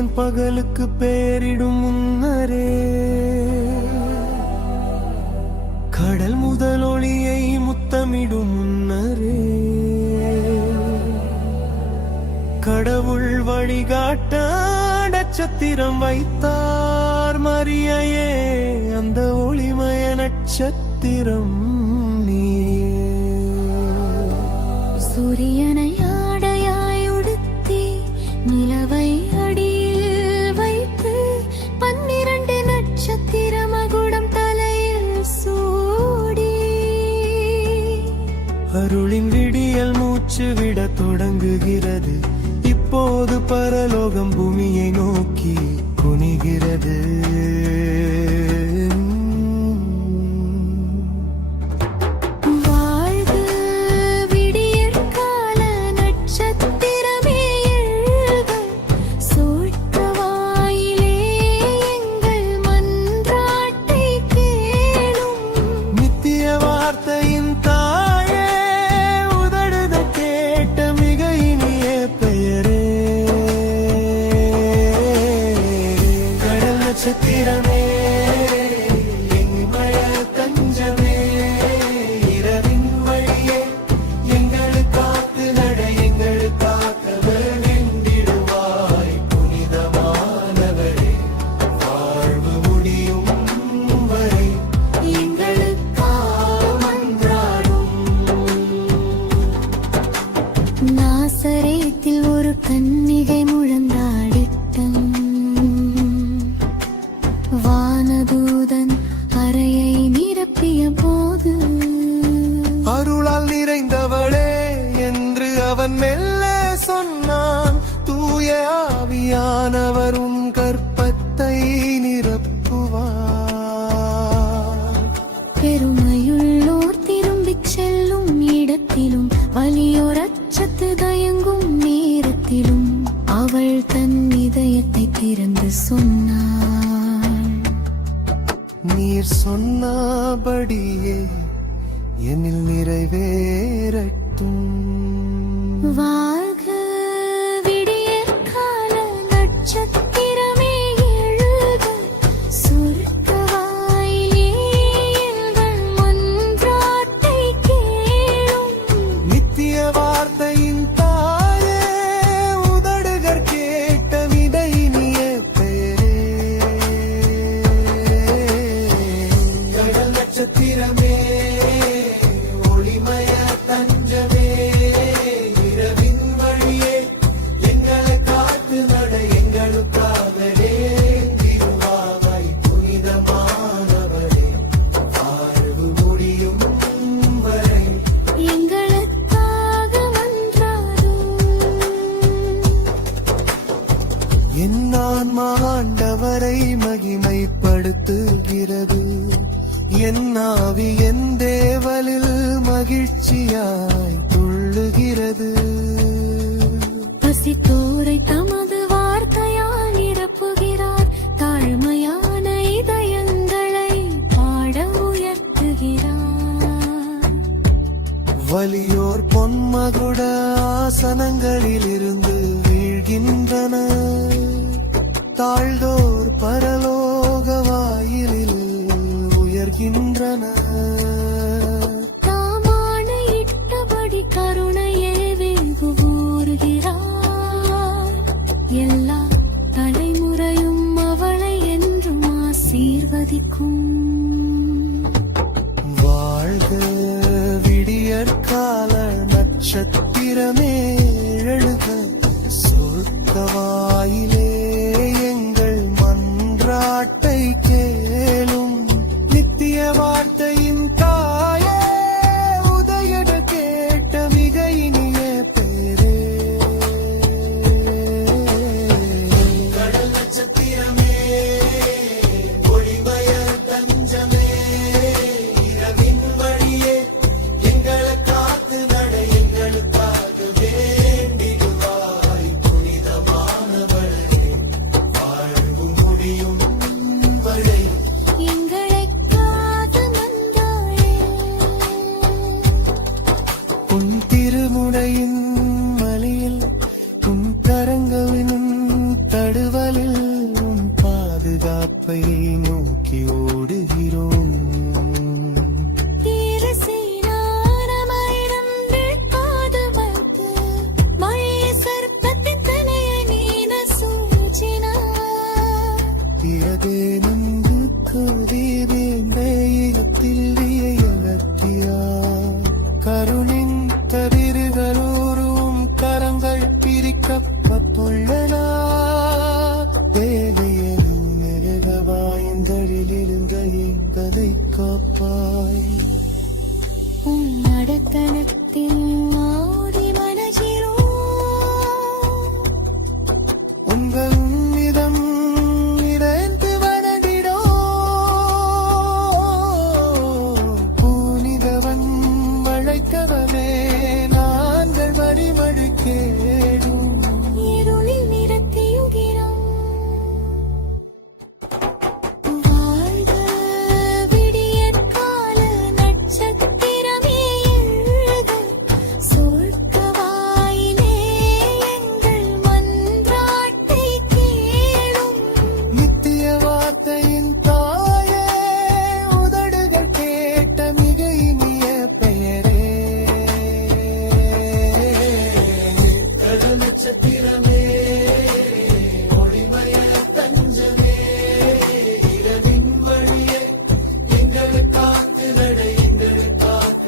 சூரியன் பகலுக்கு பேரிடும் முன்னரே கடல் முதல் ஒளியை முத்தமிடும் முன்னரே கடவுள் வழிகாட்ட நட்சத்திரம் வைத்தார் மரியே, அந்த ஒளிமய நட்சத்திரம் நீயே. சூரியனை ஆடையாய் உடுத்தி நிலவை அடியில் வைத்து 12 நட்சத்திர மகுடம் தலையில் சூடி அருளின் விடியல் மூச்சு விட தொடங்குகிறது. இப்போது பரலோகம் பூமியை நோக்கி குனிகிறது. நட்சத்திரமே எங்கமய தஞ்சமே, இரவின் வழியே எங்களை காத்து நட, எங்களுக்காக வேண்டிடுவாய் புனிதமானவரே. வாழ்வு முடியும் வரை எங்களுக்காக மன்றாடும். நாசரேத்தில் ஒரு கன்னிகை முழந்தாடிட்டம். வானதூதன் அறையை நிரப்பிய போது அருளால் நிறைந்தவளே என்று அவன் மெல்ல சொன்னான். தூய ஆவியானவர் உன் கற்பத்தை நிரப்புவார். பெருமையுள்ளோர் திரும்பிச் செல்லும் இடத்திலும் வலியோர் அச்சத்து தயங்கும் நேரத்திலும் அவள் தன் இதயத்தை திறந்து சொன்னாள். நீர் சொன்னபடியே என்னில் நிறைவேறட்டும். வாழ்க விடியற்கால நட்சத்திரமே எழுக, சொர்க்க வாயிலே எங்கள் மன்றாட்டை கேளும். நித்திய வார்த்தையின் தாயே, உதடுகர் கேட்ட விடை நீயே பெயரே. கடல் நட்சத்திரமே ஒளிமய தஞ்சமே, இரவின் வழியே எங்களை காத்து நட, எங்களுக்காகவே திருவாவை புனிதமானவரே. வாழ்வு முடியும் வரை எங்களுக்காக மன்றாடும். என் ஆன்மா ஆண்டவரை மகிமைப்படுத்துகிறது. என் ஆவி என் தேவனில் மகிழ்ச்சியாய் துள்ளுகிறது. பசித்தோரை தமது வார்த்தையால் நிரப்புகிறார். தாழ்மையான இதயங்களை பாட உயர்த்துகிறார். வலியோர் பொன்மகுட ஆசனங்களில் இருந்து வீழ்கின்றனர். தாழ்ந்தோர் பரலோக வாயிலில் உயர்கின்றனர். தாமானையிட்டபடி கருணையே வெகுவூறுகிறார். எல்லா தலைமுறையும் அவளை என்றும் ஆசீர்வதிக்கும். வாழ்க விடியற்கால நட்சத்திரமே எழுக, சொர்க்க வாயிலே எங்கள் மன்றாட்டை கேளும். நித்திய வார்த்தையின் தாயே, உதயட கேட்ட மிக இனிய பேரே. கடல் நட்சத்திரமே ஒளிமய தஞ்சமே, இரவின் வழியே எங்களை காத்து நட, எங்களுக்காகவே சிறப்பை நோக்கி ஓடுகிறோம். ിയതേനന്ത് കതിരേന്തയിലത്തില്ലിയലത്തിയ കരുണിൻ കതിരുകളോറും കരങ്ങൾ പിരിക്കപ്പെട്ടുള്ളന தேவையெனும் நெருகவாய்ந்தழிலிருந்த எங்களை காப்பாய். நடத்தனத்தின் ஆதி மனசிலோ உங்கள் உன்னிதம் இணைந்து வணங்கிடோ பூனிதவன் வழைக்கவனே நாங்கள் வழிமழு கேடும் இருளில் நிறத்தியுகிறோம். வாழ்க விடியற்கால நட்சத்திரமே எழுக, சொர்க்க வாயிலே எங்கள் மன்றாட்டை கேளும். நித்திய வார்த்தையின் தாயே உதடுகள் கேட்ட மிக இனிய பெயரே. கடல் நட்சத்திரமே ஒளிமய தஞ்சமே இரவின் வழியே எங்களை காத்து நடை எங்களை காக்க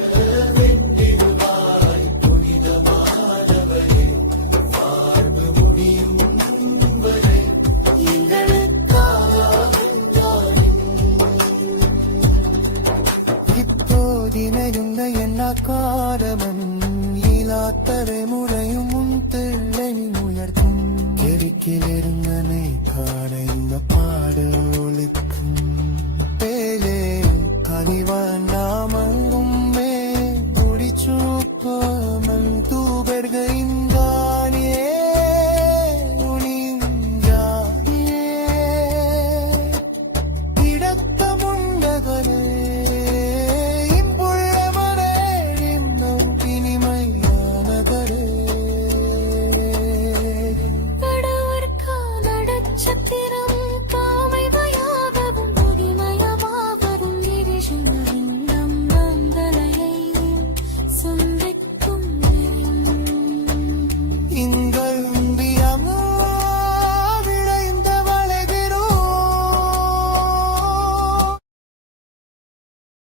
வென்றிடுவாய் புனிதமானவரே. வாழ்வு முடியும் வரை எங்களுக்காக இப்போதினையுள்ள எண்ணாக்காரமன் ஈலாத்தரை முறையும் உன் தெள்ளனி உயர்த்தும் கெடுக்கிலிருந்தனை காண இந்த பாடு ஒழிக்கும் பேலே அறிவான் நாம